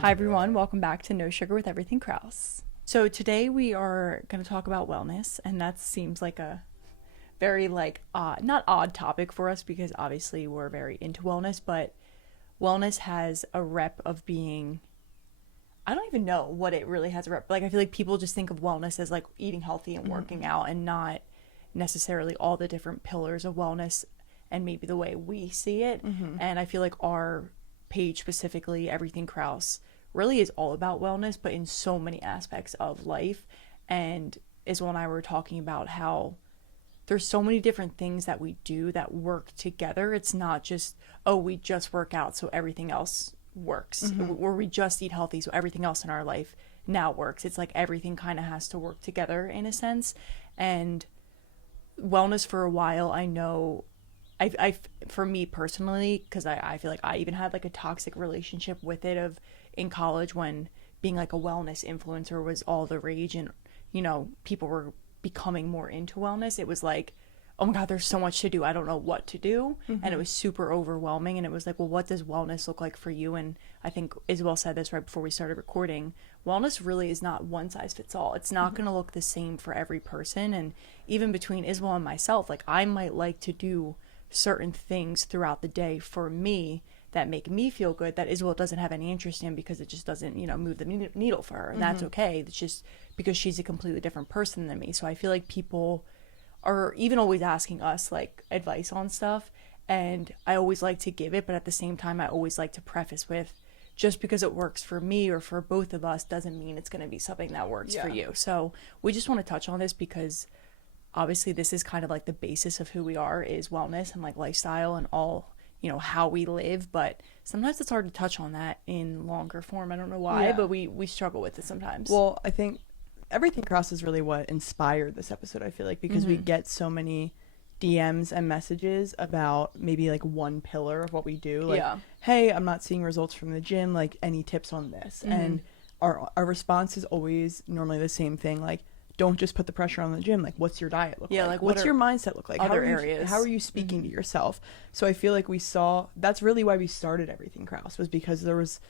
Hi everyone, welcome back to No Sugar with Everything Krause. So today we are going to talk about wellness, and that seems like a very odd, not odd topic for us because obviously we're very into wellness, but wellness has a rep of being, I don't even know what it really has a rep. Like I feel like people just think of wellness as like eating healthy and working out and not necessarily all the different pillars of wellness and maybe the way we see it. And I feel like our page specifically, Everything Krause, really is all about wellness, but in so many aspects of life. And Isabel and I were talking about how there's so many different things that we do that work together. It's not just, oh, we just work out so everything else works, or we just eat healthy so everything else in our life now works. It's like everything kind of has to work together in a sense. And wellness for a while, I know I for me personally, because I feel like I even had like a toxic relationship with it of in college when being like a wellness influencer was all the rage and, you know, people were becoming more into wellness. It was like, oh my God, there's so much to do. I don't know what to do. And it was super overwhelming. And it was like, well, what does wellness look like for you? And I think Isabel said this right before we started recording. Wellness really is not one size fits all. It's not going to look the same for every person. And even between Isabel and myself, like I might like to do certain things throughout the day for me that make me feel good that Isabel doesn't have any interest in because it just doesn't, you know, move the needle for her. And that's okay. It's just because she's a completely different person than me. So I feel like people are even always asking us like advice on stuff, and I always like to give it, but at the same time I always like to preface with just because it works for me or for both of us doesn't mean it's going to be something that works for you. So we just want to touch on this because obviously this is kind of like the basis of who we are is wellness and like lifestyle and all, you know, how we live, but sometimes it's hard to touch on that in longer form. I don't know why, but we struggle with it sometimes. Well, I think Everything Cross is really what inspired this episode, I feel like, because we get so many DMs and messages about maybe like one pillar of what we do. Like, hey, I'm not seeing results from the gym, like any tips on this? And our response is always normally the same thing, like, don't just put the pressure on the gym. Like, what's your diet look like? Like what's your mindset look like? Other areas. How are you speaking to yourself? So I feel like we saw, that's really why we started Everything Krause, was because there was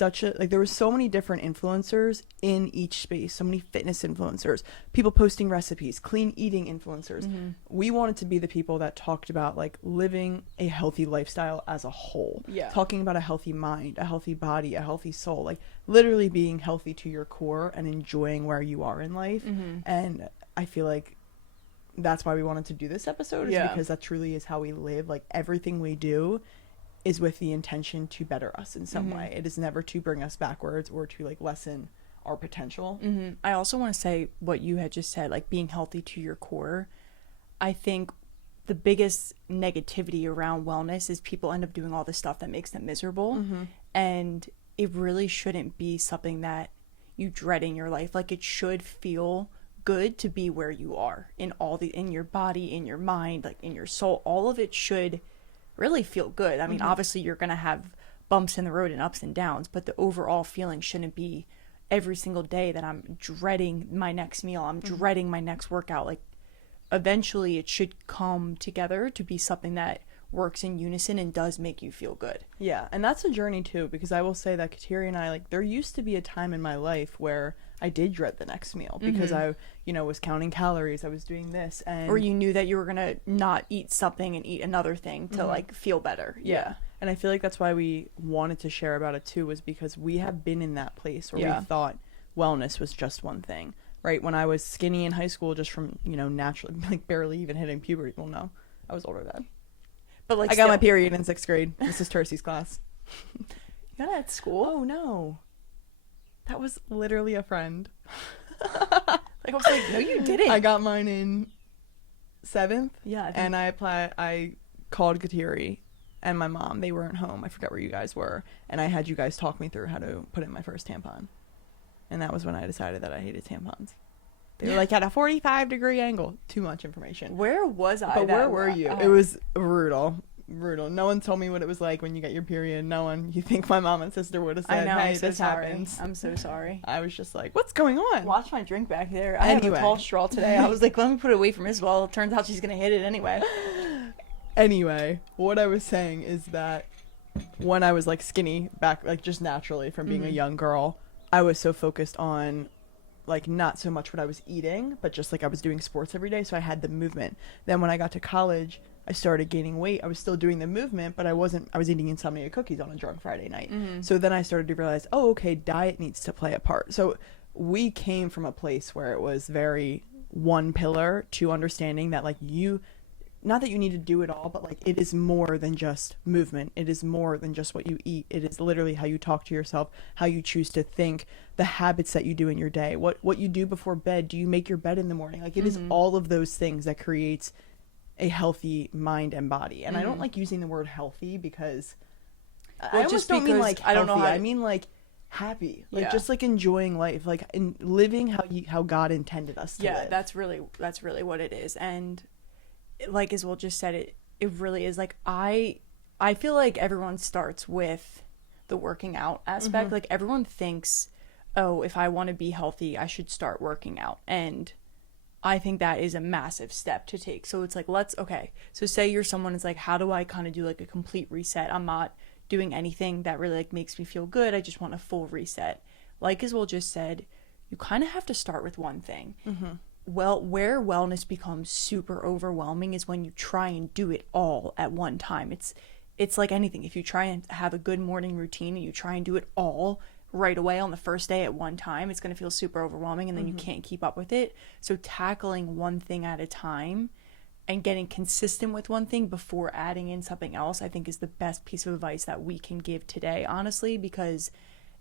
there was so many different influencers in each space, so many fitness influencers, people posting recipes, clean eating influencers. We wanted to be the people that talked about like living a healthy lifestyle as a whole, talking about a healthy mind, a healthy body, a healthy soul, like literally being healthy to your core and enjoying where you are in life. And I feel like that's why we wanted to do this episode, is because that truly is how we live. Like everything we do is with the intention to better us in some way. It is never to bring us backwards or to like lessen our potential. I also want to say what you had just said, like being healthy to your core. I think the biggest negativity around wellness is people end up doing all this stuff that makes them miserable. And it really shouldn't be something that you dread in your life. Like it should feel good to be where you are in your body, in your mind, like in your soul. All of it should really feel good. I mean, obviously you're going to have bumps in the road and ups and downs, but the overall feeling shouldn't be every single day that I'm dreading my next meal, I'm dreading my next workout. Like eventually it should come together to be something that works in unison and does make you feel good. Yeah, and that's a journey too, because I will say that Kateri and I, like, there used to be a time in my life where I did dread the next meal because I, you know, was counting calories, I was doing this, and or you knew that you were gonna not eat something and eat another thing to like feel better. And I feel like that's why we wanted to share about it too, was because we have been in that place where we thought wellness was just one thing, right? When I was skinny in high school, just from, you know, naturally like barely even hitting puberty. Well, no, I was older then. But like I got my period in 6th grade. This is Tercy's class. You got it at school? Oh no, that was literally a friend. Like I was like, no, you didn't. I got mine in 7th. Yeah. And I called Kateri and my mom. They weren't home. I forgot where you guys were. And I had you guys talk me through how to put in my first tampon. And that was when I decided that I hated tampons. They were like at a 45-degree angle. Too much information. Where was I? But where were you? It was brutal. No one told me what it was like when you get your period. No one. You think my mom and sister would have said, hey, this happens. I'm so sorry. I was just like, what's going on? Watch my drink back there. I have a tall straw today. I was like, let me put it away from Isabel. It turns out she's going to hit it anyway. Anyway, what I was saying is that when I was like skinny back, like just naturally from being a young girl, I was so focused on like not so much what I was eating, but just like I was doing sports every day, so I had the movement. Then when I got to college, I started gaining weight. I was still doing the movement, but I was eating insomnia cookies on a drunk Friday night. So then I started to realize, oh, okay, diet needs to play a part. So we came from a place where it was very one pillar to understanding that like you, not that you need to do it all, but like it is more than just movement. It is more than just what you eat. It is literally how you talk to yourself, how you choose to think, the habits that you do in your day, what you do before bed. Do you make your bed in the morning? Like it is all of those things that creates a healthy mind and body. And I don't like using the word healthy because I almost don't mean like healthy. I don't know I mean like happy, like just like enjoying life, like in living how God intended us to live. That's really what it is. And like as Will just said, it really is like I feel like everyone starts with the working out aspect. Like everyone thinks, oh, if I want to be healthy, I should start working out. And I think that is a massive step to take. So it's like, so say you're someone who's like, how do I kind of do like a complete reset? I'm not doing anything that really like makes me feel good. I just want a full reset. Like as Will just said, you kind of have to start with one thing. Well, where wellness becomes super overwhelming is when you try and do it all at one time. It's like anything. If you try and have a good morning routine and you try and do it all right away on the first day at one time, it's going to feel super overwhelming and then you can't keep up with it. So tackling one thing at a time and getting consistent with one thing before adding in something else, I think is the best piece of advice that we can give today, honestly, because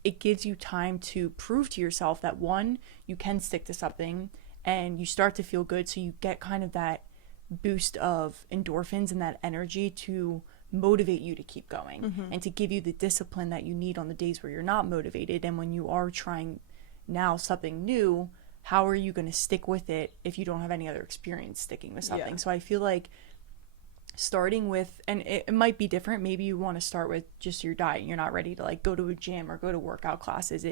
it gives you time to prove to yourself that one, you can stick to something and you start to feel good. So you get kind of that boost of endorphins and that energy to motivate you to keep going and to give you the discipline that you need on the days where you're not motivated. And when you are trying now something new, how are you going to stick with it if you don't have any other experience sticking with something? So I feel like starting with, and it might be different, maybe you want to start with just your diet. You're not ready to like go to a gym or go to workout classes.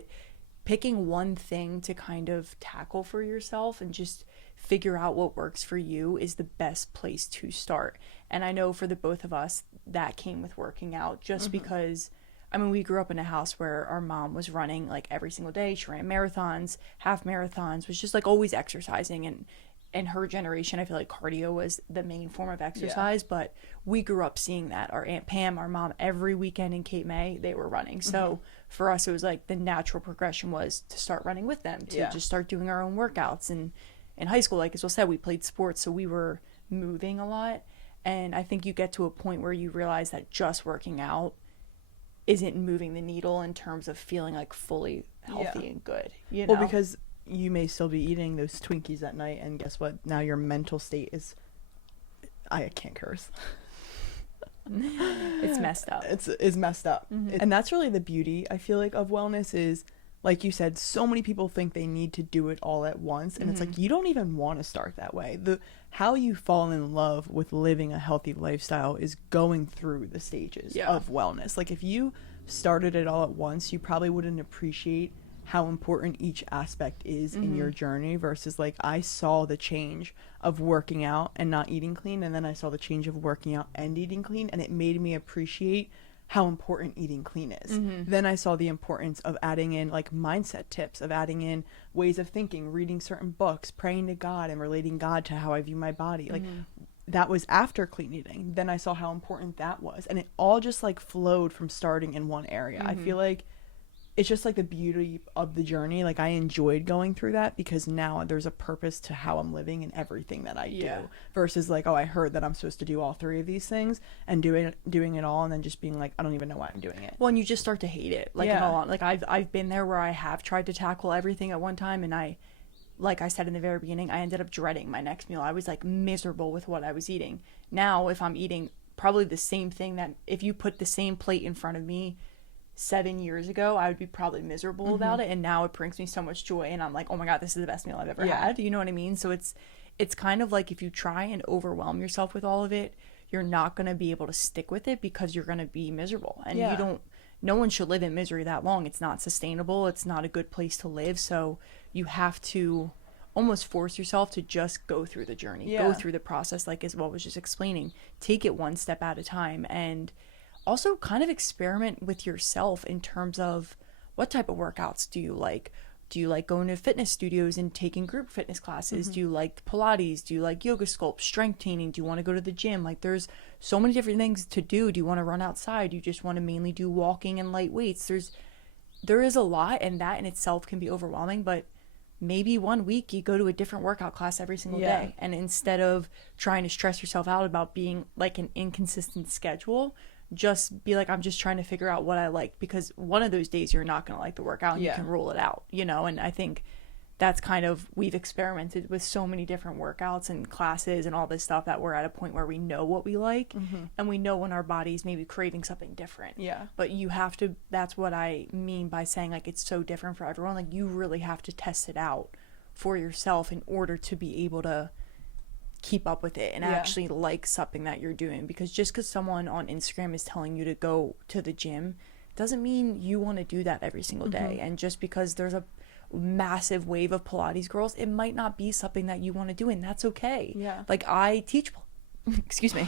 Picking one thing to kind of tackle for yourself and just figure out what works for you is the best place to start. And I know for the both of us that came with working out, just because I mean, we grew up in a house where our mom was running like every single day. She ran marathons, half marathons, was just like always exercising. And in her generation, I feel like cardio was the main form of exercise, but we grew up seeing that. Our Aunt Pam, our mom, every weekend in Cape May, they were running. So for us, it was like the natural progression was to start running with them, to just start doing our own workouts. And in high school, like as Will said, we played sports, so we were moving a lot. And I think you get to a point where you realize that just working out isn't moving the needle in terms of feeling like fully healthy and good, you know? Well, because you may still be eating those Twinkies at night, and guess what? Now your mental state is, I can't curse. It's messed up. It's messed up. And that's really the beauty, I feel like, of wellness is, like you said, so many people think they need to do it all at once, and it's like, you don't even want to start that way. How you fall in love with living a healthy lifestyle is going through the stages of wellness. Like if you started it all at once, you probably wouldn't appreciate how important each aspect is in your journey, versus like I saw the change of working out and not eating clean, and then I saw the change of working out and eating clean, and it made me appreciate how important eating clean is. Then I saw the importance of adding in like mindset tips, of adding in ways of thinking, reading certain books, praying to God and relating God to how I view my body. Like that was after clean eating. Then I saw how important that was, and it all just like flowed from starting in one area. I feel like it's just like the beauty of the journey. Like I enjoyed going through that because now there's a purpose to how I'm living and everything that I do, versus like, oh, I heard that I'm supposed to do all three of these things and doing it all and then just being like, I don't even know why I'm doing it. Well, and you just start to hate it. Like like I've been there where I have tried to tackle everything at one time, and I, like I said in the very beginning, I ended up dreading my next meal. I was like miserable with what I was eating. Now if I'm eating probably the same thing, that if you put the same plate in front of me 7 years ago, I would be probably miserable about it, and now it brings me so much joy, and I'm like, oh my god, this is the best meal I've ever had. You know what I mean? So it's kind of like if you try and overwhelm yourself with all of it, you're not going to be able to stick with it because you're going to be miserable, and no one should live in misery that long. It's not sustainable. It's not a good place to live. So you have to almost force yourself to just go through the journey, go through the process, like Isabel was just explaining. Take it one step at a time. And also kind of experiment with yourself in terms of what type of workouts do you like. Do you like going to fitness studios and taking group fitness classes? Do you like Pilates? Do you like yoga sculpt, strength training? Do you want to go to the gym? Like, there's so many different things to do. Do you want to run outside? Do you just want to mainly do walking and light weights? There is a lot, and that in itself can be overwhelming, but maybe one week you go to a different workout class every single day. And instead of trying to stress yourself out about being like an inconsistent schedule, just be like, I'm just trying to figure out what I like, because one of those days you're not going to like the workout and you can rule it out, you know? And I think that's kind of, we've experimented with so many different workouts and classes and all this stuff that we're at a point where we know what we like, and we know when our body's maybe craving something different. But you have to, that's what I mean by saying like it's so different for everyone. Like, you really have to test it out for yourself in order to be able to keep up with it and actually like something that you're doing. Because just because someone on Instagram is telling you to go to the gym doesn't mean you want to do that every single day. And just because there's a massive wave of Pilates girls, it might not be something that you want to do, and that's okay. Like, I teach excuse me.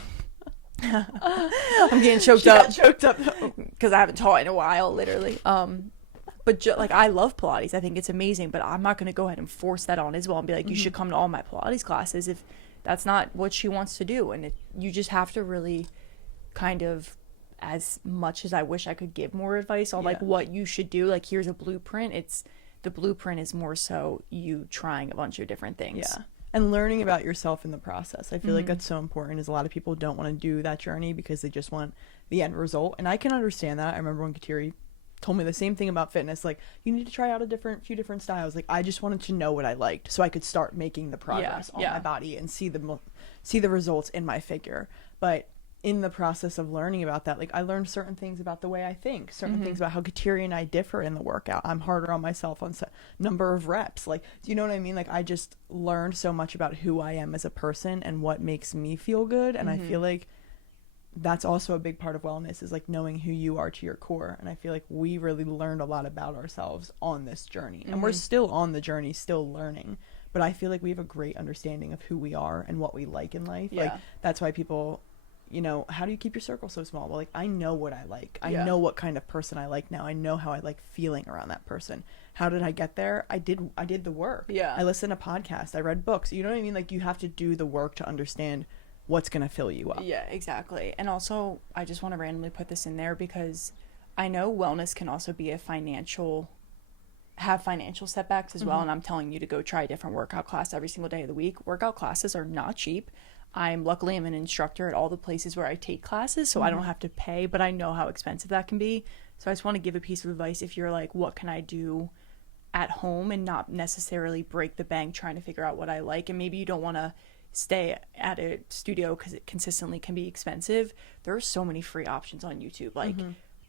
I'm getting choked up because I haven't taught in a while, literally. But like, I love Pilates. I think it's amazing, but I'm not going to go ahead and force that on Isabel and be like, you should come to all my Pilates classes if that's not what she wants to do. And you just have to really kind of, as much as I wish I could give more advice on like what you should do, like, here's a blueprint. The blueprint is more so you trying a bunch of different things. And learning about yourself in the process. I feel like that's so important, is a lot of people don't want to do that journey because they just want the end result. And I can understand that. I remember when Kateri told me the same thing about fitness, like, you need to try out few different styles. Like, I just wanted to know what I liked so I could start making the progress on my body and see the results in my figure. But in the process of learning about that, like, I learned certain things about the way I think, certain things about how Kateri and I differ in the workout. I'm harder on myself on number of reps. Like, do you know what I mean? Like, I just learned so much about who I am as a person and what makes me feel good. And I feel like that's also a big part of wellness, is like knowing who you are to your core. And I feel like we really learned a lot about ourselves on this journey, and we're still on the journey, still learning, but I feel like we have a great understanding of who we are and what we like in life. Like, that's why people, you know, how do you keep your circle so small? Well, like, I know what I like. I know what kind of person I like now. I know how I like feeling around that person. How did I get there? I did the work. I listened to podcasts. I read books. You know what I mean? Like, you have to do the work to understand what's going to fill you up. Exactly. And also, I just want to randomly put this in there because I know wellness can also be have financial setbacks as well. And I'm telling you to go try a different workout class every single day of the week. Workout classes are not cheap. Luckily I'm an instructor at all the places where I take classes, so I don't have to pay, but I know how expensive that can be. So I just want to give a piece of advice if you're like, what can I do at home and not necessarily break the bank trying to figure out what I like, and maybe you don't want to stay at a studio because it consistently can be expensive. There are so many free options on YouTube. Like,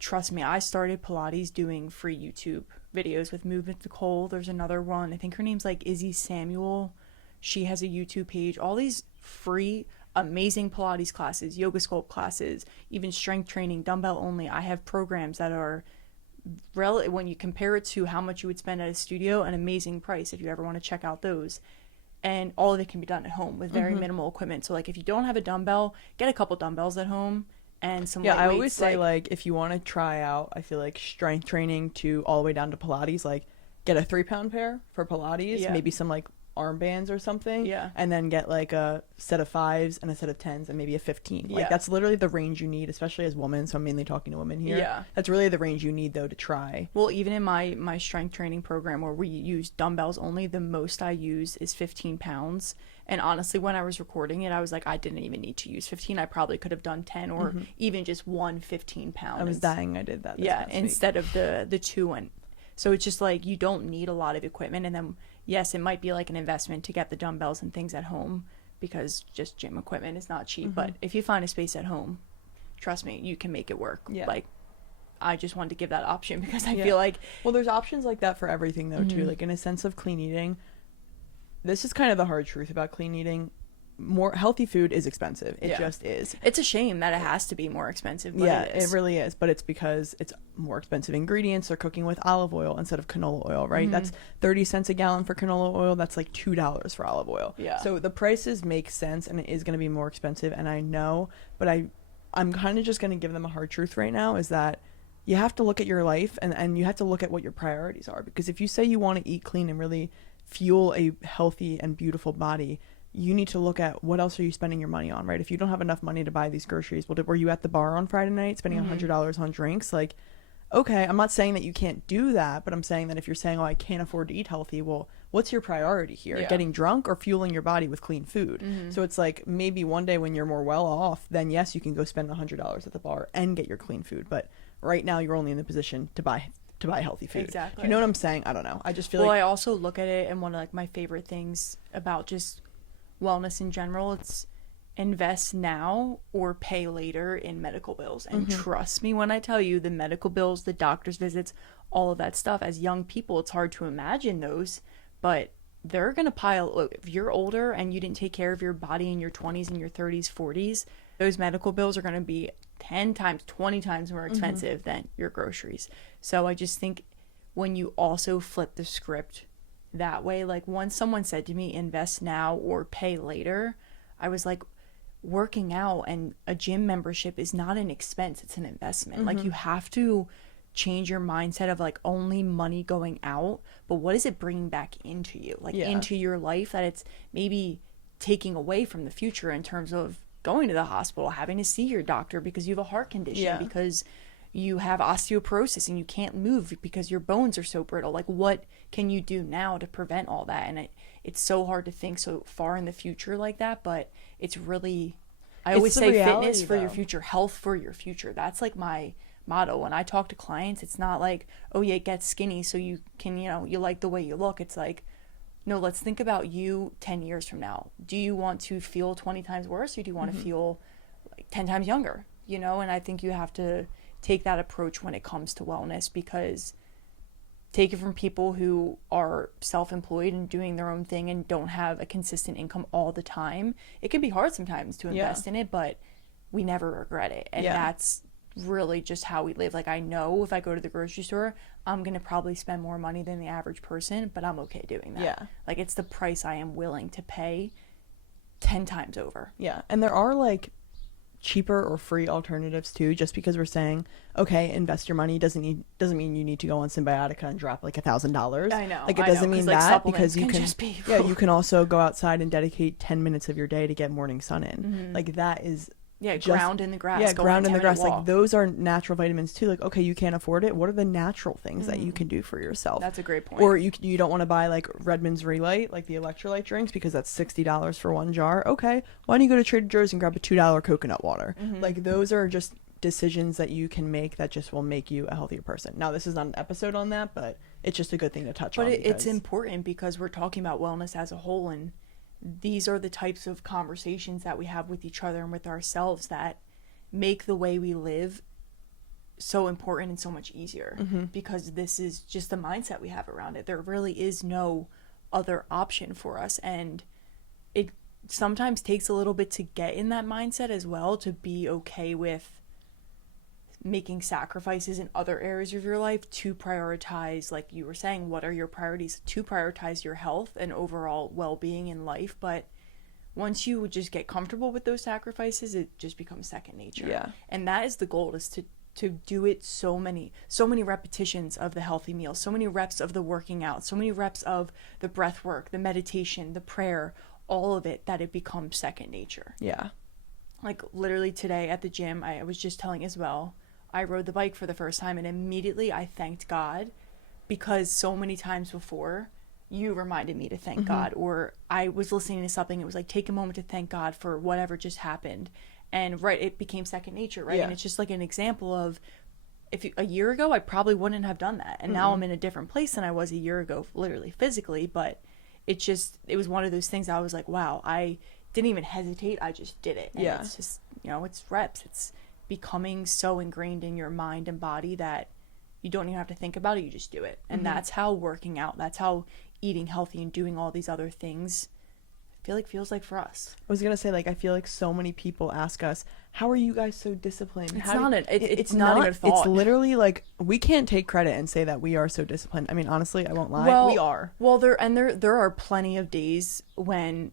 trust me, I started Pilates doing free YouTube videos with Movement Nicole. There's another one, I think her name's like Izzy Samuel. She has a YouTube page. All these free, amazing Pilates classes, yoga sculpt classes, even strength training, dumbbell only. I have programs that are, when you compare it to how much you would spend at a studio, an amazing price if you ever want to check out those. And all of it can be done at home with very minimal equipment. So like, if you don't have a dumbbell, get a couple dumbbells at home and some light weights. I always say, like, if you want to try out, I feel like, strength training to all the way down to Pilates, like, get a 3-pound pair for Pilates, maybe some like armbands or something, and then get like a set of 5s and a set of 10s and maybe a 15. Like, that's literally the range you need, especially as women, so I'm mainly talking to women here. That's really the range you need, though, to try. Well, even in my strength training program where we use dumbbells only, the most I use is 15 pounds. And honestly, when I was recording it, I was like, I didn't even need to use 15. I probably could have done 10 or even just one 15-pound. I was dying I did that this past week. Instead of the 2. And so it's just like, you don't need a lot of equipment. And then yes, it might be like an investment to get the dumbbells and things at home because just gym equipment is not cheap. But if you find a space at home, trust me, you can make it work. Like, I just wanted to give that option because I feel like, well, there's options like that for everything, though, too. Like, in a sense of clean eating, this is kind of the hard truth about clean eating. More healthy food is expensive. It just is. It's a shame that it has to be more expensive, but it really is. But it's because it's more expensive ingredients. They're cooking with olive oil instead of canola oil, right? That's 30 cents a gallon for canola oil. That's like $2 for olive oil. So the prices make sense, and it is going to be more expensive, and I know, but I'm kind of just going to give them a hard truth right now, is that you have to look at your life, and you have to look at what your priorities are. Because if you say you want to eat clean and really fuel a healthy and beautiful body, you need to look at what else are you spending your money on, right? If you don't have enough money to buy these groceries, well, were you at the bar on Friday night spending $100 on drinks? Like, okay, I'm not saying that you can't do that, but I'm saying that if you're saying, oh, I can't afford to eat healthy, well, what's your priority here? Yeah. Getting drunk or fueling your body with clean food? So it's like, maybe one day when you're more well off, then yes, you can go spend $100 at the bar and get your clean food. But right now you're only in the position to buy healthy food. Exactly. You know what I'm saying? I don't know. I just feel Well, like I also look at it, and one of like my favorite things about just wellness in general, it's invest now or pay later in medical bills. And trust me when I tell you, the medical bills, the doctor's visits, all of that stuff, as young people, it's hard to imagine those, but they're going to pile. Look, if you're older and you didn't take care of your body in your 20s and your 30s, 40s, those medical bills are going to be 10 times, 20 times more expensive than your groceries. So I just think when you also flip the script that way, like once someone said to me, invest now or pay later, I was like, working out and a gym membership is not an expense, it's an investment. Like you have to change your mindset of like only money going out, but what is it bringing back into you, like into your life, that it's maybe taking away from the future in terms of going to the hospital, having to see your doctor because you have a heart condition, because you have osteoporosis and you can't move because your bones are so brittle. Like what can you do now to prevent all that? And it's so hard to think so far in the future like that, but it's really, I always say reality, fitness for your future, health for your future. That's like my motto when I talk to clients. It's not like, oh yeah, get skinny so you can, you like the way you look. It's like, no, let's think about you 10 years from now. Do you want to feel 20 times worse, or do you want to feel like 10 times younger? And I think you have to take that approach when it comes to wellness, because take it from people who are self-employed and doing their own thing and don't have a consistent income all the time. It can be hard sometimes to invest in it, but we never regret it. And that's really just how we live. Like I know if I go to the grocery store, I'm going to probably spend more money than the average person, but I'm okay doing that. Yeah. Like it's the price I am willing to pay 10 times over. Yeah. And there are like cheaper or free alternatives too. Just because we're saying, okay, invest your money doesn't mean you need to go on Symbiotica and drop like $1,000. I know. Like it doesn't mean like, that, because you can be, you can also go outside and dedicate 10 minutes of your day to get morning sun in. Like that is ground in the grass. Yeah, ground in the grass. Walk. Like those are natural vitamins too. Like, okay, you can't afford it. What are the natural things that you can do for yourself? That's a great point. Or you don't want to buy like Redmond's Relight, like the electrolyte drinks, because that's $60 for one jar. Okay, why don't you go to Trader Joe's and grab a $2 coconut water? Like those are just decisions that you can make that just will make you a healthier person. Now, this is not an episode on that, but it's just a good thing to touch on. But it's important because we're talking about wellness as a whole, and these are the types of conversations that we have with each other and with ourselves that make the way we live so important and so much easier, because this is just the mindset we have around it. There really is no other option for us, and it sometimes takes a little bit to get in that mindset as well, to be okay with making sacrifices in other areas of your life to prioritize, like you were saying, what are your priorities, to prioritize your health and overall well-being in life. But once you just get comfortable with those sacrifices, it just becomes second nature. Yeah. And that is the goal, is to do it so many repetitions of the healthy meal, so many reps of the working out, so many reps of the breath work, the meditation, the prayer, all of it, that it becomes second nature. Yeah. Like literally today at the gym, I was just telling Isabel, I rode the bike for the first time, and immediately I thanked God, because so many times before you reminded me to thank God, or I was listening to something, it was like, take a moment to thank God for whatever just happened. And it became second nature, right? And it's just like an example of, a year ago, I probably wouldn't have done that. And now I'm in a different place than I was a year ago, literally physically, but it was one of those things I was like, wow, I didn't even hesitate. I just did it. And it's just, it's reps. It's becoming so ingrained in your mind and body that you don't even have to think about it. You just do it. And that's how working out, that's how eating healthy and doing all these other things, I feel like feels like for us. I was gonna say, like, I feel like so many people ask us, how are you guys so disciplined? It's not a good thought. It's literally like, we can't take credit and say that we are so disciplined. I mean, honestly, I won't lie, we are. Well, there are plenty of days when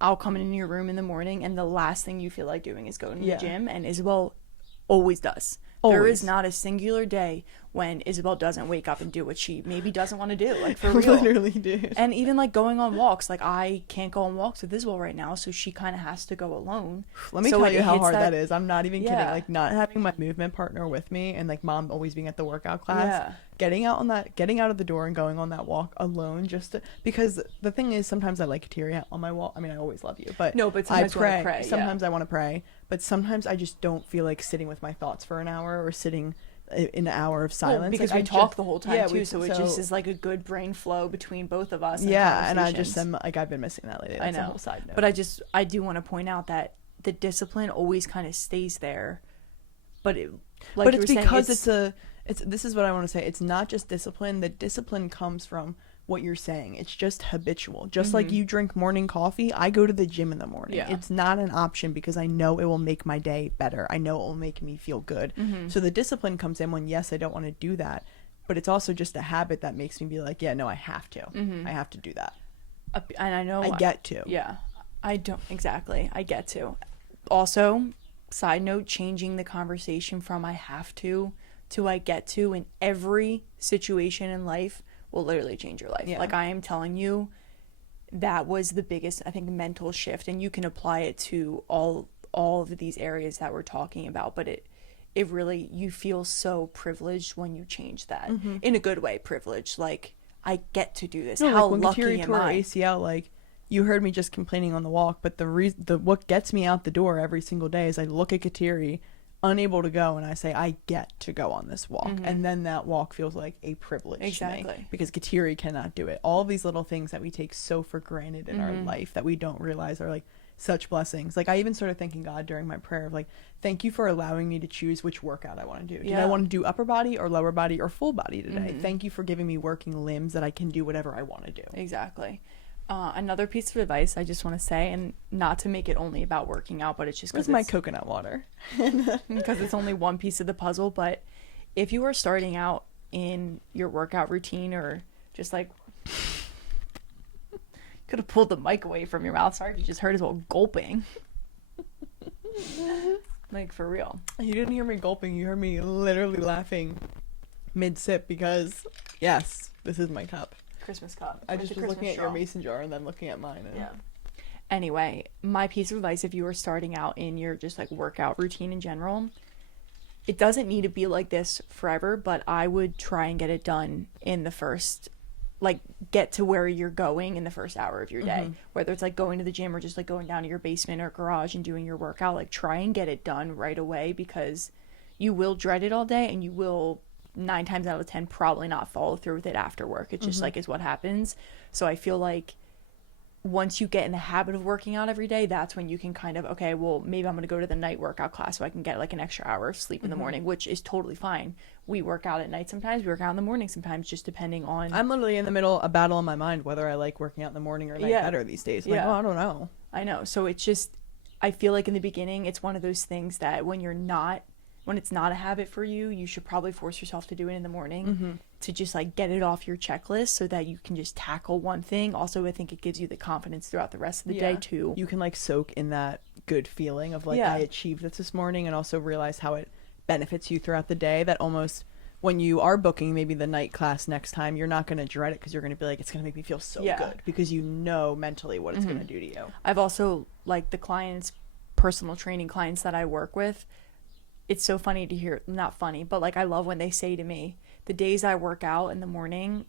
I'll come into your room in the morning and the last thing you feel like doing is going to the gym. And Isabel always does. There is Always. not a singular day when Isabel doesn't wake up and do what she maybe doesn't want to do, like for real. Literally, dude. And even like going on walks, like I can't go on walks with Isabel right now, so she kind of has to go alone. Let me So tell it you how hits hard that is. I'm not even kidding. Yeah. Like not having my movement partner with me and like mom always being at the workout class. Yeah. Getting out of the door and going on that walk alone because the thing is sometimes I like Kateria on my walk. I mean, I always love you, but No, but I sometimes you wanna pray. pray, yeah. Sometimes I want to pray, but sometimes I just don't feel like sitting with my thoughts for an hour or sitting in an hour of silence. Well, because Like, we I talk just- the whole time yeah, too, so it just is like a good brain flow between both of us. yeah, and I just conversations. am like I've been missing that lately. That's I a know. whole side note. But I do want to point out that the discipline always kind of stays there, but it, like but you it's were saying, because it's this is what I want to say. It's not just discipline. The discipline comes from what you're saying. It's just habitual. Just like you drink morning coffee, I go to the gym in the morning. Yeah. It's not an option because I know it will make my day better. I know it will make me feel good. So the discipline comes in when, yes, I don't want to do that, but it's also just a habit that makes me be like, yeah, no, I have to. I have to do that. and I know I get to. Yeah, I don't exactly. I get to. Also, side note, changing the conversation from I have to I get to in every situation in life will literally change your life. Yeah. Like I am telling you, that was the biggest, I think, mental shift, and you can apply it to all of these areas that we're talking about, but it really, you feel so privileged when you change that in a good way. Privileged, like I get to do this. No, How like when lucky Kateri am tore her I? ACL, like you heard me just complaining on the walk, but the what gets me out the door every single day is I look at Kateri, unable to go, and I say I get to go on this walk, and then that walk feels like a privilege to me Exactly. because Kateri cannot do it. All of these little things that we take so for granted in our life that we don't realize are like such blessings. Like I even started thanking God during my prayer of like, thank you for allowing me to choose which workout I want to do. Did I Yeah. want to do upper body or lower body or full body today? Thank you for giving me working limbs that I can do whatever I want to do. Exactly. Another piece of advice I just want to say, and not to make it only about working out, but it's just Where's because my coconut water? because it's only one piece of the puzzle. But if you are starting out in your workout routine, or just like could have pulled the mic away from your mouth. Sorry, you just heard as well gulping. Like for real. You didn't hear me gulping. You heard me literally laughing mid-sip because, yes, this is my cup. Christmas cup. I With just the was looking Christmas at your straw. mason jar and then looking at mine. And Yeah. Anyway, my piece of advice, if you are starting out in your just like workout routine in general, it doesn't need to be like this forever, but I would try and get it done in the first, like get to where you're going in the first hour of your day. Whether it's like going to the gym or just like going down to your basement or garage and doing your workout, like try and get it done right away, because you will dread it all day and you will 9 times out of 10 probably not follow through with it after work. It just like is what happens. So I feel like once you get in the habit of working out every day, that's when you can kind of, okay, well, maybe I'm going to go to the night workout class so I can get like an extra hour of sleep in the morning, which is totally fine. We work out at night sometimes, we work out in the morning sometimes, just depending on. I'm literally in the middle of a battle in my mind whether I like working out in the morning or night Yeah. better these days. Yeah. Like, oh, I don't know. I know. So it's just, I feel like in the beginning, it's one of those things that when it's not a habit for you, you should probably force yourself to do it in the morning to just like get it off your checklist so that you can just tackle one thing. Also, I think it gives you the confidence throughout the rest of the day too. You can like soak in that good feeling of like, Yeah. I achieved this morning, and also realize how it benefits you throughout the day, that almost when you are booking maybe the night class next time, you're not going to dread it because you're going to be like, it's going to make me feel so Yeah. good, because you know mentally what it's going to do to you. I've also, like the clients, personal training clients that I work with, it's so funny to hear, not funny, but like I love when they say to me, the days I work out in the morning,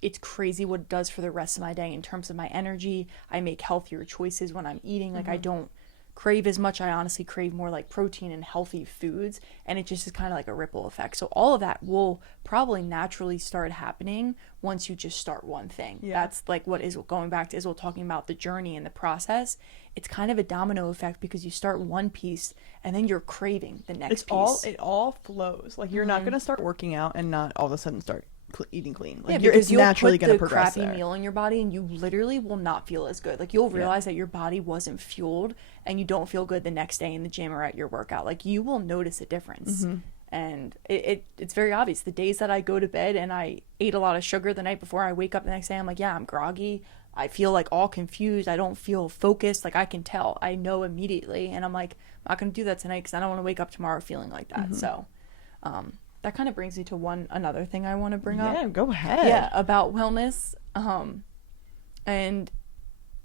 it's crazy what it does for the rest of my day in terms of my energy. I make healthier choices when I'm eating. Like I don't crave as much. I honestly crave more like protein and healthy foods, and it just is kind of like a ripple effect. So all of that will probably naturally start happening once you just start one thing. Yeah. That's like what is going back to Isabel talking about the journey and the process. It's kind of a domino effect because you start one piece and then you're craving the next piece. It all flows. Like you're not going to start working out and not all of a sudden start eating clean. Like Yeah, it's because you'll naturally put going to the progress crappy there. meal in your body and you literally will not feel as good. Like you'll realize that your body wasn't fueled and you don't feel good the next day in the gym or at your workout. Like you will notice a difference. And it's very obvious. The days that I go to bed and I ate a lot of sugar the night before, I wake up the next day, I'm like, yeah, I'm groggy. I feel like all confused. I don't feel focused. Like I can tell. I know immediately. And I'm like, I'm not going to do that tonight because I don't want to wake up tomorrow feeling like that. So that kind of brings me to another thing I want to bring up. Yeah, go ahead. Yeah, about wellness. And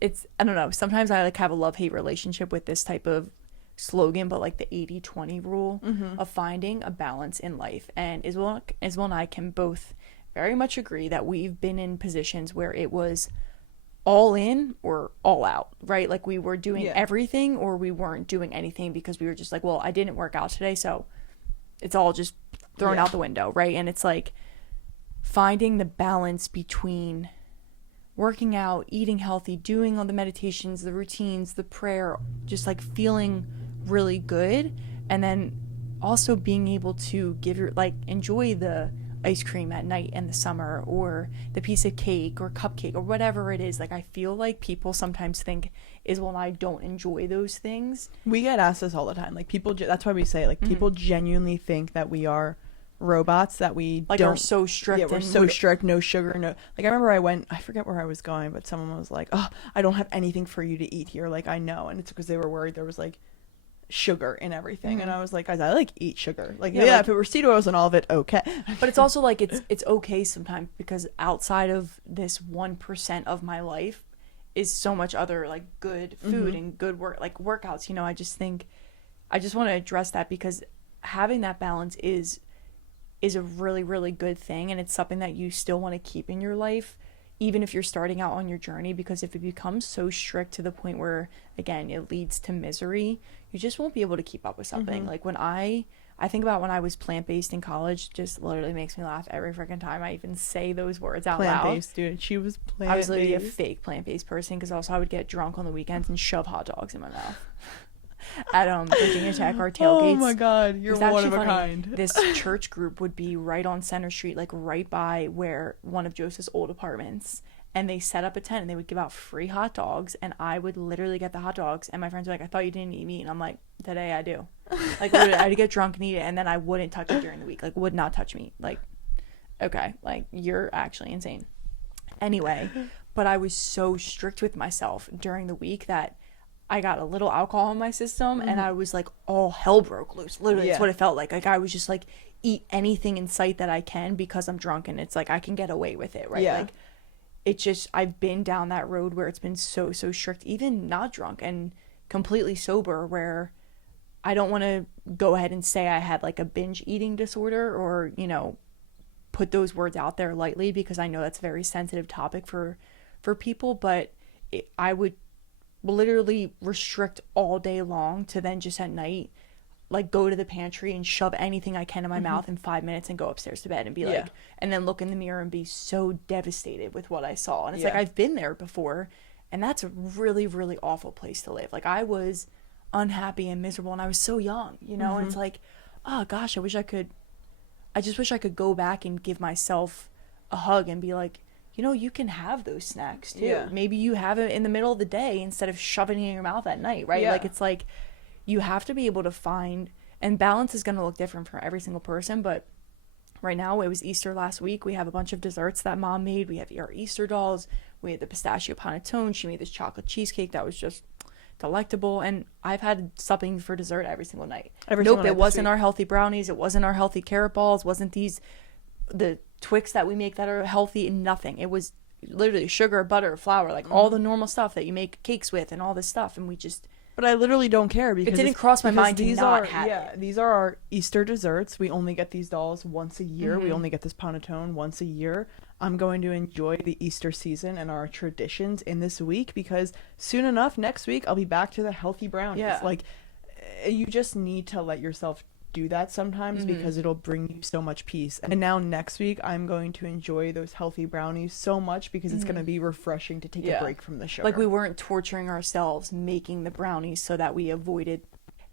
it's, I don't know, sometimes I like have a love-hate relationship with this type of slogan, but like the 80-20 rule of finding a balance in life. And Isabel and I can both very much agree that we've been in positions where it was all in or all out, right? Like we were doing everything or we weren't doing anything because we were just like, well, I didn't work out today, so it's all just thrown out the window, right? And it's like finding the balance between working out, eating healthy, doing all the meditations, the routines, the prayer, just like feeling really good, and then also being able to enjoy the ice cream at night in the summer, or the piece of cake or cupcake or whatever it is. Like I feel like people sometimes think Isabel and I don't enjoy those things. We get asked this all the time. Like people, that's why we say like people genuinely think that we are robots, that we like don't, are so strict. Yeah, we're so strict, no sugar, no, like I remember I forget where I was going, but someone was like, oh, I don't have anything for you to eat here, like I know, and it's because they were worried there was like sugar in everything. And I was like, guys, I like eat sugar, like like, if it were seed oils and all of it, okay. But it's also like it's okay sometimes, because outside of this 1% of my life is so much other like good food and good work, like workouts, I just think I just want to address that, because having that balance is a really, really good thing, and it's something that you still want to keep in your life, even if you're starting out on your journey, because if it becomes so strict to the point where, again, it leads to misery, you just won't be able to keep up with something. Like when I think about when I was plant-based in college, just literally makes me laugh every freaking time I even say those words out loud. Plant-based, dude. She was plant-based. I was literally a fake plant-based person, because also I would get drunk on the weekends and shove hot dogs in my mouth. At Virginia Tech, our tailgates. Oh my god, you're one of a kind. This church group would be right on Center Street, like right by where one of Joseph's old apartments, and they set up a tent and they would give out free hot dogs, and I would literally get the hot dogs, and my friends were like, I thought you didn't eat meat, and I'm like, today I do. Like literally, I had to get drunk and eat it, and then I wouldn't touch it during the week, like would not touch meat. Like, okay, like you're actually insane. Anyway, but I was so strict with myself during the week that I got a little alcohol in my system, and I was like, all hell broke loose. Literally, that's what it felt like. Like I was just like, eat anything in sight that I can because I'm drunk, and it's like I can get away with it, right? Like it just, I've been down that road where it's been so strict, even not drunk and completely sober, where I don't want to go ahead and say I had like a binge eating disorder, or put those words out there lightly, because I know that's a very sensitive topic for people, but I would literally restrict all day long to then just at night like go to the pantry and shove anything I can in my mouth in 5 minutes and go upstairs to bed and be like, and then look in the mirror and be so devastated with what I saw. And it's like, I've been there before, and that's a really, really awful place to live. Like I was unhappy and miserable, and I was so young, and it's like, oh gosh, I just wish I could go back and give myself a hug and be like, you can have those snacks too. Yeah. Maybe you have it in the middle of the day instead of shoving it in your mouth at night, right? Yeah. Like it's like you have to be able to find, and balance is going to look different for every single person, but right now, it was Easter last week. We have a bunch of desserts that Mom made. We have our Easter dolls. We had the pistachio panettone. She made this chocolate cheesecake that was just delectable, and I've had something for dessert every single night. It wasn't our healthy brownies. It wasn't our healthy carrot balls. Wasn't the Twix that we make that are healthy, nothing. It was literally sugar, butter, flour, like all the normal stuff that you make cakes with and all this stuff, and we just... But I literally don't care, because it didn't cross my mind to not have it. These are our Easter desserts. We only get these dolls once a year. We only get this panettone once a year. I'm going to enjoy the Easter season and our traditions in this week, because soon enough, next week, I'll be back to the healthy brownies. Yeah. Like, you just need to let yourself do that sometimes, because it'll bring you so much peace. And now next week I'm going to enjoy those healthy brownies so much, because it's going to be refreshing to take a break from the sugar. Like we weren't torturing ourselves making the brownies so that we avoided.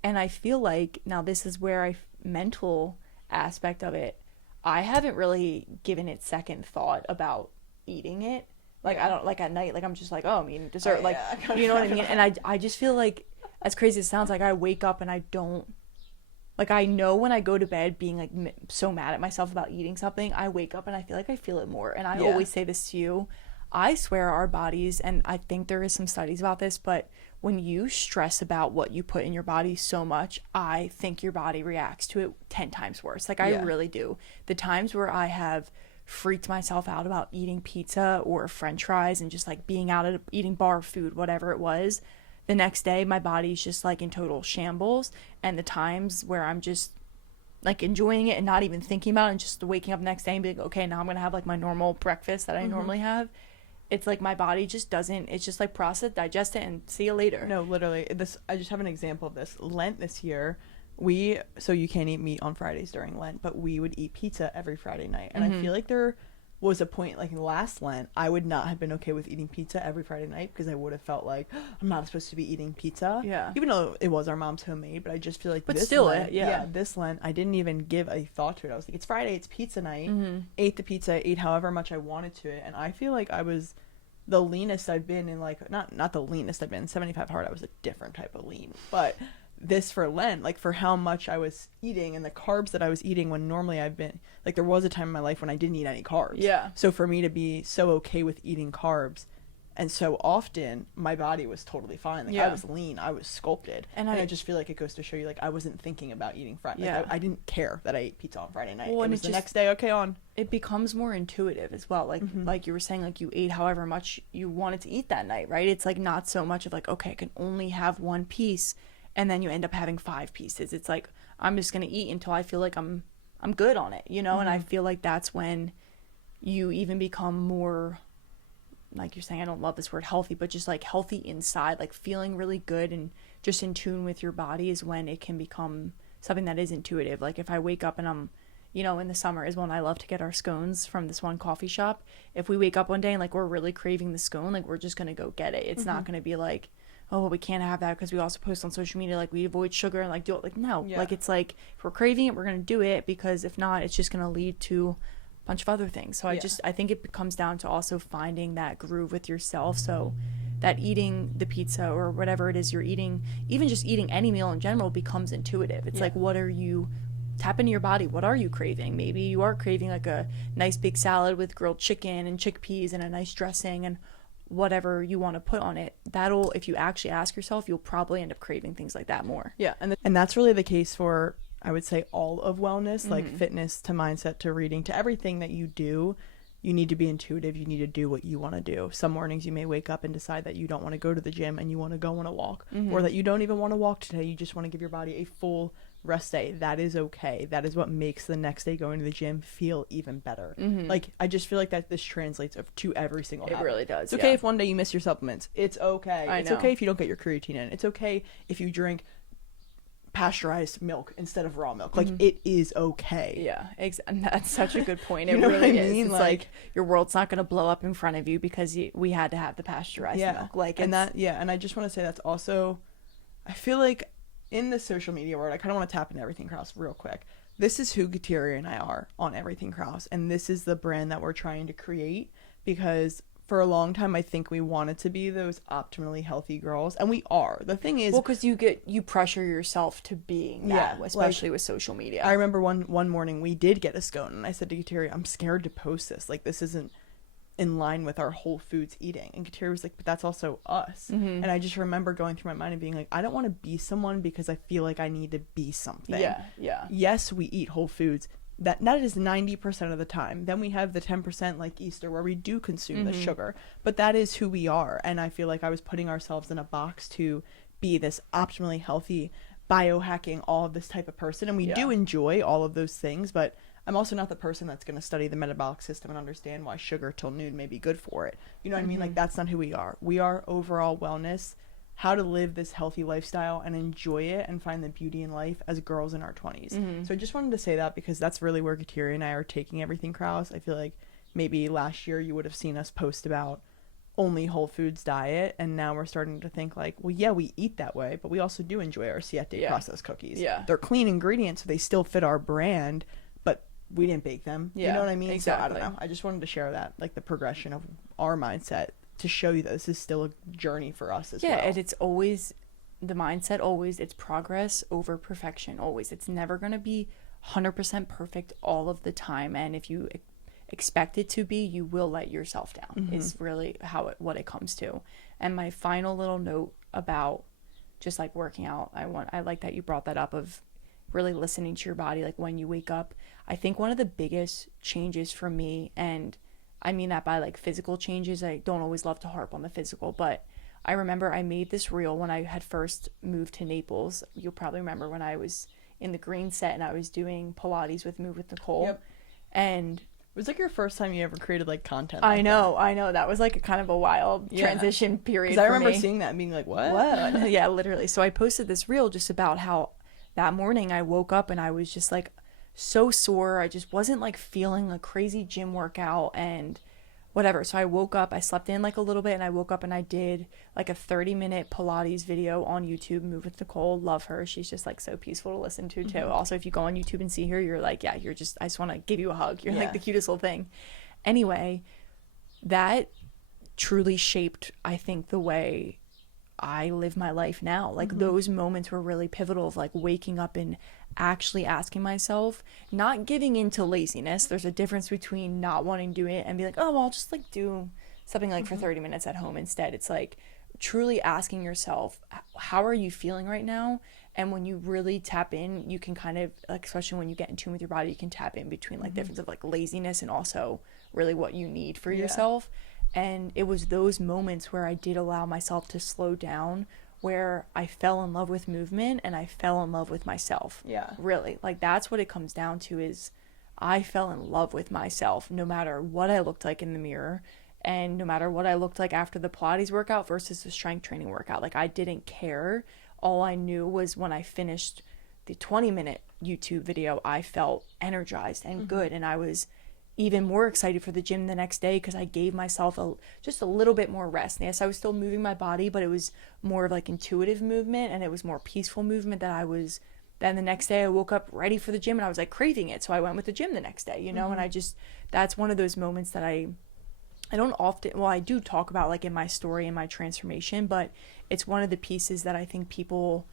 And I feel like now this is where mental aspect of it, I haven't really given it second thought about eating it. Like I don't, like at night, like I'm just like, oh, I'm eating dessert. You know what I mean? And I just feel like, as crazy as it sounds, like I wake up and I don't, like I know when I go to bed being like so mad at myself about eating something, I wake up and I feel like I feel it more. And I always say this to you, I swear our bodies, and I think there is some studies about this, but when you stress about what you put in your body so much, I think your body reacts to it 10 times worse. Like, I really do. The times where I have freaked myself out about eating pizza or french fries and just like being out at eating bar food, whatever it was, the next day my body's just like in total shambles. And the times where I'm just like enjoying it and not even thinking about it and just waking up the next day and being like, okay, now I'm gonna have like my normal breakfast that I normally have, it's like my body just doesn't, it's just like process, digest it, and see you later. No, literally, this, I just have an example of this. Lent this year, so you can't eat meat on Fridays during Lent, but we would eat pizza every Friday night. And I feel like there was a point, like in last Lent, I would not have been okay with eating pizza every Friday night because I would have felt like, I'm not supposed to be eating pizza. Yeah. Even though it was our mom's homemade, but I just feel like But this still, Lent, yeah, this Lent, I didn't even give a thought to it. I was like, it's Friday, it's pizza night. Ate the pizza, ate however much I wanted to it, and I feel like I was the leanest I've been in, like, not the leanest I've been. 75 hard, I was a different type of lean, but this for Lent, like for how much I was eating and the carbs that I was eating, when normally I've been like, there was a time in my life when I didn't eat any carbs. Yeah. So for me to be so okay with eating carbs and so often, my body was totally fine. Like, I was lean, I was sculpted, and I just feel like it goes to show you, like, I wasn't thinking about eating Friday. Like, I didn't care that I ate pizza on Friday night. Well, it was the next day, okay, on. It becomes more intuitive as well. Like, like you were saying, like, you ate however much you wanted to eat that night, right? It's like not so much of like, okay, I can only have one piece, and then you end up having 5 pieces. It's like, I'm just gonna eat until I feel like I'm good on it, you know? And I feel like that's when you even become more, like you're saying, I don't love this word healthy, but just like healthy inside, like feeling really good and just in tune with your body, is when it can become something that is intuitive. Like, if I wake up and I'm, you know, in the summer is when I love to get our scones from this one coffee shop. If we wake up one day and like we're really craving the scone, like we're just gonna go get it. It's not gonna be like, oh, well, we can't have that because we also post on social media like we avoid sugar and like do it. Like, no, like it's like, if we're craving it, we're gonna do it, because if not, it's just gonna lead to bunch of other things. So I think it comes down to also finding that groove with yourself, so that eating the pizza or whatever it is you're eating, even just eating any meal in general, becomes intuitive. It's like, what are you, tap into your body, what are you craving? Maybe you are craving like a nice big salad with grilled chicken and chickpeas and a nice dressing and whatever you want to put on it. That'll, if you actually ask yourself, you'll probably end up craving things like that more. And that's really the case for, I would say, all of wellness, like fitness to mindset to reading to everything that you do. You need to be intuitive. You need to do what you want to do. Some mornings you may wake up and decide that you don't want to go to the gym and you want to go on a walk, or that you don't even want to walk today. You just want to give your body a full rest day. That is okay. That is what makes the next day going to the gym feel even better. Like, I just feel like that this translates to every single habit. It really does. It's okay if one day you miss your supplements. It's okay. It's okay if you don't get your creatine in. It's okay if you drink pasteurized milk instead of raw milk. Like, it is okay. And that's such a good point. It You know really what I is. mean? It's like your world's not going to blow up in front of you because we had to have the pasteurized milk. Like, and that, and I just want to say that's also, I feel like in the social media world, I kind of want to tap into Everything Krause real quick. This is who Gutierrez and I are on Everything Krause, and this is the brand that we're trying to create, because for a long time, I think we wanted to be those optimally healthy girls, and we are. The thing is, well, because you pressure yourself to being that, especially with social media. I remember one morning we did get a scone, and I said to Gutierrez, I'm scared to post this. Like, this isn't in line with our Whole Foods eating. And Gutierrez was like, but that's also us. And I just remember going through my mind and being like, I don't want to be someone because I feel like I need to be something. Yes, we eat Whole Foods. That is 90% of the time. Then we have the 10% like Easter where we do consume the sugar, but that is who we are. And I feel like I was putting ourselves in a box to be this optimally healthy, biohacking, all of this type of person, and we do enjoy all of those things, but I'm also not the person that's going to study the metabolic system and understand why sugar till noon may be good for it. You know what I mean? Like, that's not who we are. We are overall wellness, how to live this healthy lifestyle and enjoy it and find the beauty in life as girls in our 20s. So I just wanted to say that because that's really where Gutierrez and I are taking Everything Krause. I feel like maybe last year you would have seen us post about only Whole Foods diet, and now we're starting to think like, well, yeah, we eat that way, but we also do enjoy our Siete processed cookies. They're clean ingredients, so they still fit our brand, but we didn't bake them. You know what I mean? Exactly. So I don't know. I just wanted to share that, like the progression of our mindset, to show you that this is still a journey for us as well. Yeah, and it's always the mindset, always it's progress over perfection, always. It's never going to be 100% perfect all of the time, and if you expect it to be, you will let yourself down, is really what it comes to. And my final little note about just like working out, I like that you brought that up, of really listening to your body, like when you wake up. I think one of the biggest changes for me, and I mean that by like physical changes, I don't always love to harp on the physical, but I remember I made this reel when I had first moved to Naples. You'll probably remember when I was in the green set and I was doing Pilates with Move with Nicole. Yep. And it was like your first time you ever created like content. I know. That was like a kind of a wild transition period. Because I remember seeing that and being like, what? Yeah, literally. So I posted this reel just about how that morning I woke up and I was just like so sore. I just wasn't like feeling a crazy gym workout and whatever. So I woke up, I slept in like a little bit, and I woke up and I did like a 30-minute Pilates video on YouTube, Move with Nicole. Love her. She's just like so peaceful to listen to too. Also, if you go on YouTube and see her, you're like, yeah, I just want to give you a hug. You're like the cutest little thing. Anyway, that truly shaped, I think, the way I live my life now. Like those moments were really pivotal, of like waking up and actually asking myself, not giving into laziness. There's a difference between not wanting to do it and be like, oh, well, I'll just like do something like for 30 minutes at home instead. It's like truly asking yourself, how are you feeling right now? And when you really tap in, you can kind of like, especially when you get in tune with your body, you can tap in between like difference of like laziness and also really what you need for yourself. And it was those moments where I did allow myself to slow down, where I fell in love with movement and I fell in love with myself. Yeah. Really. Like that's what it comes down to, is I fell in love with myself no matter what I looked like in the mirror, and no matter what I looked like after the Pilates workout versus the strength training workout. Like I didn't care. All I knew was when I finished the 20-minute YouTube video, I felt energized and good, and I was even more excited for the gym the next day because I gave myself just a little bit more rest. Yes, I was still moving my body, but it was more of like intuitive movement, and it was more peaceful movement that I was. Then the next day I woke up ready for the gym and I was like craving it, so I went with the gym the next day, and I just, that's one of those moments that I don't often, well, I do talk about like in my story and my transformation, but it's one of the pieces that I think people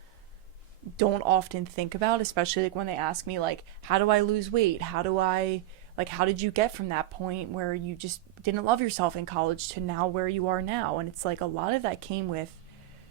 don't often think about, especially like when they ask me like, how do I lose weight? How did you get from that point where you just didn't love yourself in college to now where you are now? And it's like a lot of that came with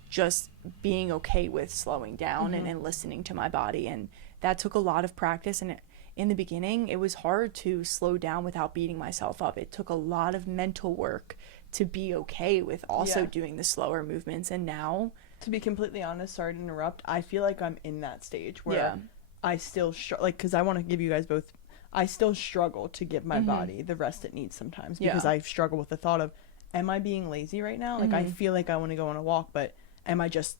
just being okay with slowing down and listening to my body. And that took a lot of practice. And in the beginning, it was hard to slow down without beating myself up. It took a lot of mental work to be okay with also doing the slower movements. And now, to be completely honest, sorry to interrupt, I feel like I'm in that stage where I still like, because I want to give you guys both, I still struggle to give my body the rest it needs sometimes, because I struggle with the thought of, am I being lazy right now? Like I feel like I want to go on a walk, but am I just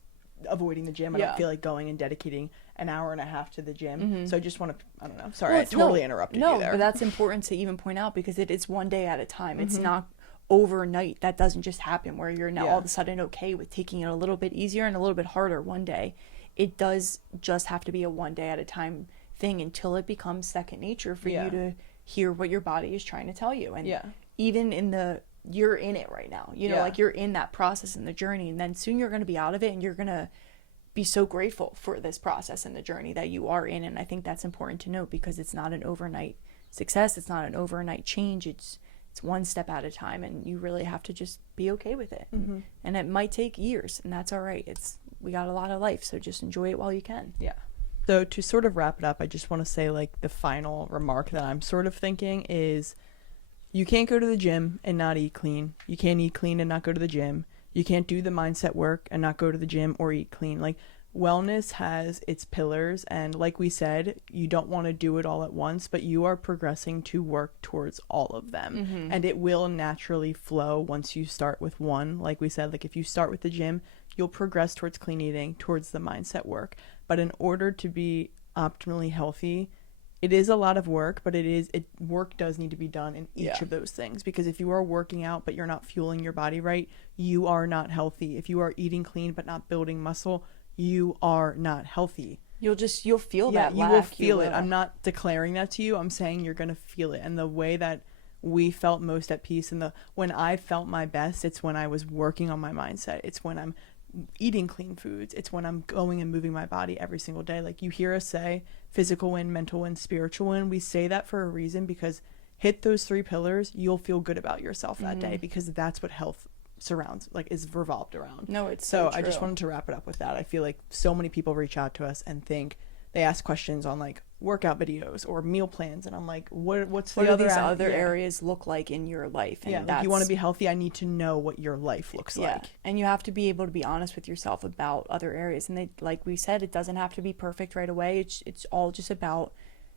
avoiding the gym? I don't feel like going and dedicating an hour and a half to the gym. So I just want to, I don't know, sorry, I totally interrupted you there. No, but that's important to even point out, because it is one day at a time. It's not overnight. That doesn't just happen where you're now all of a sudden okay with taking it a little bit easier and a little bit harder one day. It does just have to be a one day at a time thing until it becomes second nature for you to hear what your body is trying to tell you. And even you're in it right now, like you're in that process and the journey, and then soon you're going to be out of it, and you're going to be so grateful for this process and the journey that you are in. And I think that's important to note, because it's not an overnight success. It's not an overnight change. It's one step at a time, and you really have to just be okay with it. And it might take years, and that's all right. We got a lot of life, so just enjoy it while you can. Yeah. So to sort of wrap it up, I just want to say, like, the final remark that I'm sort of thinking is, you can't go to the gym and not eat clean. You can't eat clean and not go to the gym. You can't do the mindset work and not go to the gym or eat clean. Like, wellness has its pillars, and like we said, you don't want to do it all at once, but you are progressing to work towards all of them. And it will naturally flow once you start with one. Like we said, like if you start with the gym, you'll progress towards clean eating, towards the mindset work. But in order to be optimally healthy, it is a lot of work, but work does need to be done in each of those things. Because if you are working out but you're not fueling your body right, you are not healthy. If you are eating clean but not building muscle, you are not healthy. You'll feel that you lack. will feel it. I'm not declaring that to you. I'm saying you're going to feel it. And the way that we felt most at peace, and when I felt my best, it's when I was working on my mindset. It's when I'm eating clean foods. It's when I'm going and moving my body every single day. Like you hear us say physical win, mental win, spiritual win. We say that for a reason, because hit those 3 pillars, you'll feel good about yourself that day, because that's what health surrounds, like, is revolved around. No, it's so I just true. wanted to wrap it up with that. I feel like so many people reach out to us and think, they ask questions on like workout videos or meal plans, and I'm like, what's the What do other these other areas look like in your life? And yeah, like, you want to be healthy, I need to know what your life looks like. And you have to be able to be honest with yourself about other areas, and they, like we said, it doesn't have to be perfect right away. It's all just about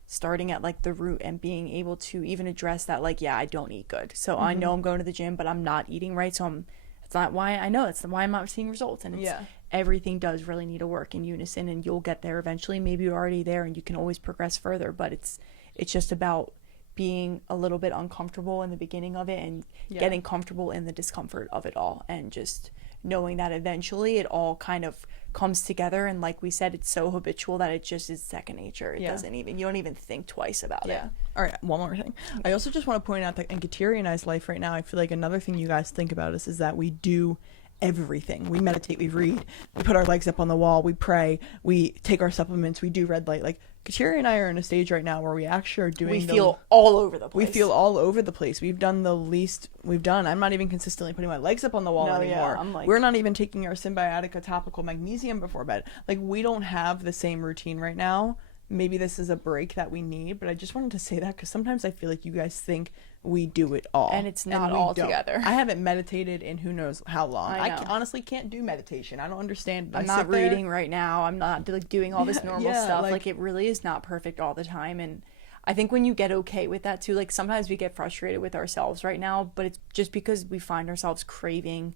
starting at like the root and being able to even address that, like, yeah, I don't eat good, so I know I'm going to the gym but I'm not eating right, so it's not why I know, it's why I'm not seeing results. And it's, everything does really need to work in unison, and you'll get there eventually. Maybe you're already there and you can always progress further, but it's just about being a little bit uncomfortable in the beginning of it, and getting comfortable in the discomfort of it all, and just knowing that eventually it all kind of comes together. And like we said, it's so habitual that it just is second nature. It doesn't even, you don't even think twice about it. All right, one more thing. I also just want to point out that in Kateri and I's life right now, I feel like another thing you guys think about us is that we do everything. We meditate, we read, we put our legs up on the wall, we pray, we take our supplements, we do red light. Like, Kateri and I are in a stage right now where we actually are doing we feel all over the place. We feel all over the place. We've done the least we've done. I'm not even consistently putting my legs up on the wall anymore. I'm like, we're not even taking our Symbiotica topical magnesium before bed. Like, we don't have the same routine right now. Maybe this is a break that we need, but I just wanted to say that because sometimes I feel like you guys think we do it all, and it's not all together. I haven't meditated in who knows how long. I honestly can't do meditation. I don't understand. I'm not reading right now. I'm not like doing all this normal stuff. Like, it really is not perfect all the time. And I think when you get okay with that too, like, sometimes we get frustrated with ourselves right now, but it's just because we find ourselves craving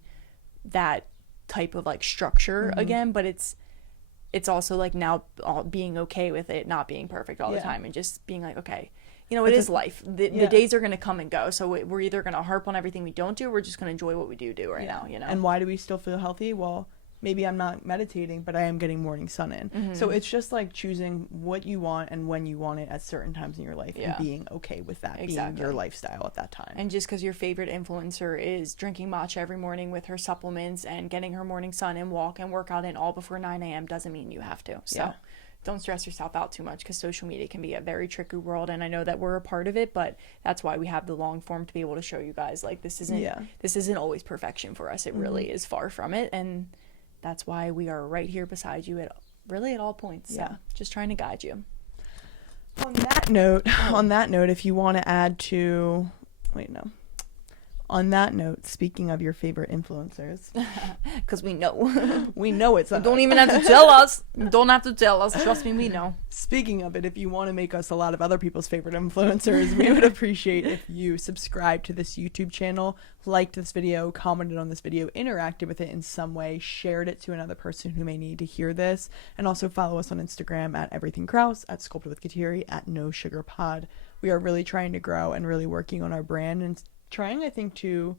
that type of like structure again. But it's also like now being okay with it not being perfect all the time, and just being like, okay, you know, it is life. The days are going to come and go. So we're either going to harp on everything we don't do, or we're just going to enjoy what we do right now, you know? And why do we still feel healthy? Well, maybe I'm not meditating, but I am getting morning sun in. So it's just like choosing what you want and when you want it at certain times in your life, and being okay with that being your lifestyle at that time. And just because your favorite influencer is drinking matcha every morning with her supplements and getting her morning sun and walk and work out in all before 9 a.m. doesn't mean you have to. So don't stress yourself out too much, because social media can be a very tricky world, and I know that we're a part of it, but that's why we have the long form to be able to show you guys, like, this isn't always perfection for us. It really is far from it, and that's why we are right here beside you at all points. So just trying to guide you. On that note, if you want to add to on that note, speaking of your favorite influencers, because we know it's us. Don't even have to tell us. Don't have to tell us. Trust me, we know. Speaking of it, if you want to make us a lot of other people's favorite influencers, we would appreciate if you subscribe to this YouTube channel, liked this video, commented on this video, interacted with it in some way, shared it to another person who may need to hear this, and also follow us on Instagram at Everything Krause, at Sculpted with Kateri, at No Sugar Pod. We are really trying to grow and really working on our brand, and trying, I think, to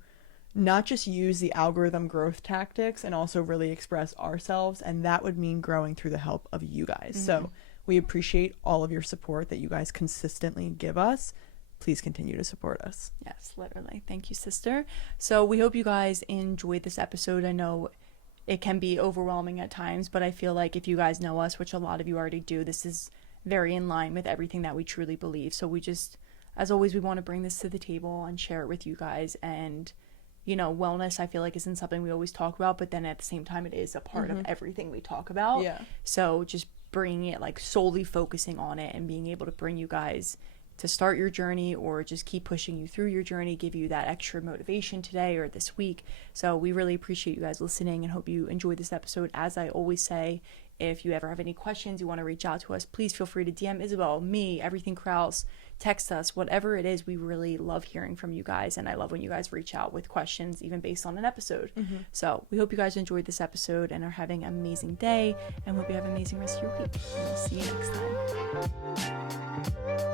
not just use the algorithm growth tactics, and also really express ourselves, and that would mean growing through the help of you guys. So we appreciate all of your support that you guys consistently give us. Please continue to support us. Yes, literally. Thank you, sister. So we hope you guys enjoyed this episode. I know it can be overwhelming at times, but I feel like if you guys know us, which a lot of you already do, this is very in line with everything that we truly believe. So we just, as always, we want to bring this to the table and share it with you guys. And, you know, wellness, I feel like, isn't something we always talk about, but then at the same time, it is a part of everything we talk about. So just bringing it, like, solely focusing on it and being able to bring you guys to start your journey, or just keep pushing you through your journey, give you that extra motivation today or this week. So we really appreciate you guys listening and hope you enjoyed this episode. As I always say, if you ever have any questions, you want to reach out to us, please feel free to DM Isabel, me, Everything Krause, text us, whatever it is. We really love hearing from you guys, and I love when you guys reach out with questions, even based on an episode. So we hope you guys enjoyed this episode and are having an amazing day, and hope you have an amazing rest of your week. And we'll see you next time.